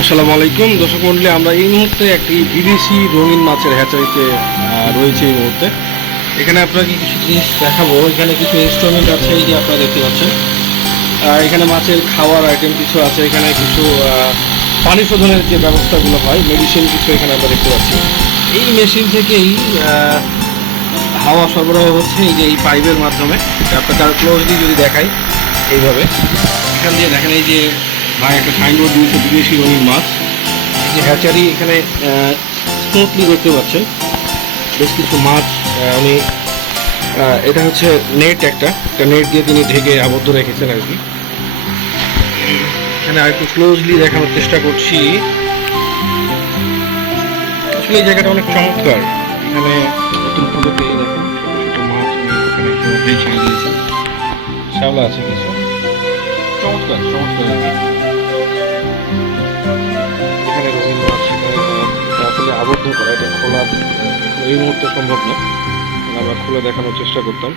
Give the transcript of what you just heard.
আসসালামু আলাইকুম দর্শক মন্ডলী, আমরা এই মুহূর্তে একটি বিদেশি রঙিন মাছের হ্যাচারিতে রয়েছে। এই মুহূর্তে এখানে আপনাকে কিছু জিনিস দেখাবো। এখানে কিছু ইনস্ট্রুমেন্ট আছে, এই যে আপনারা দেখতে পাচ্ছেন। এখানে মাছের খাওয়ার আইটেম কিছু আছে, এখানে কিছু পানি শোধনের যে ব্যবস্থাগুলো হয়, মেডিসিন কিছু এখানে আমরা দেখতে পাচ্ছি। এই মেশিন থেকেই হাওয়া সরবরাহ হচ্ছে, এই যে এই পাইপের মাধ্যমে। আপনাকে আর ক্লোজলি যদি দেখাই, এইভাবে এখান দিয়ে দেখেন, এই যে ভাই একটা সাইনবোর্ড দিয়েছে বিদেশি রঙিন মাছ। এই যে হ্যাচারি, এখানে স্মুথলি দেখতে পাচ্ছেন বেশ কিছু মাছ। উনি এটা হচ্ছে নেট, একটা নেট দিয়ে তিনি ঢেকে আবদ্ধ রেখেছেন আর কি। এখানে আর একটু ক্লোজলি দেখানোর চেষ্টা করছি। আসলে এই জায়গাটা অনেক চমৎকার। এখানে নতুন ফুলতে দেখেন ছোট ছোট মাছ উনি এখানে ইতিমধ্যেই ছেড়ে দিয়েছেন। শ্যাওলা আছে কিছু, চমৎকার চমৎকার আর কি। এখানে রঙিন মাছ, সেখানে এটা আসলে আবদ্ধ করা, এটা খোলা এই মুহূর্তে সম্ভব না, আমরা খুলে দেখানোর চেষ্টা করতাম।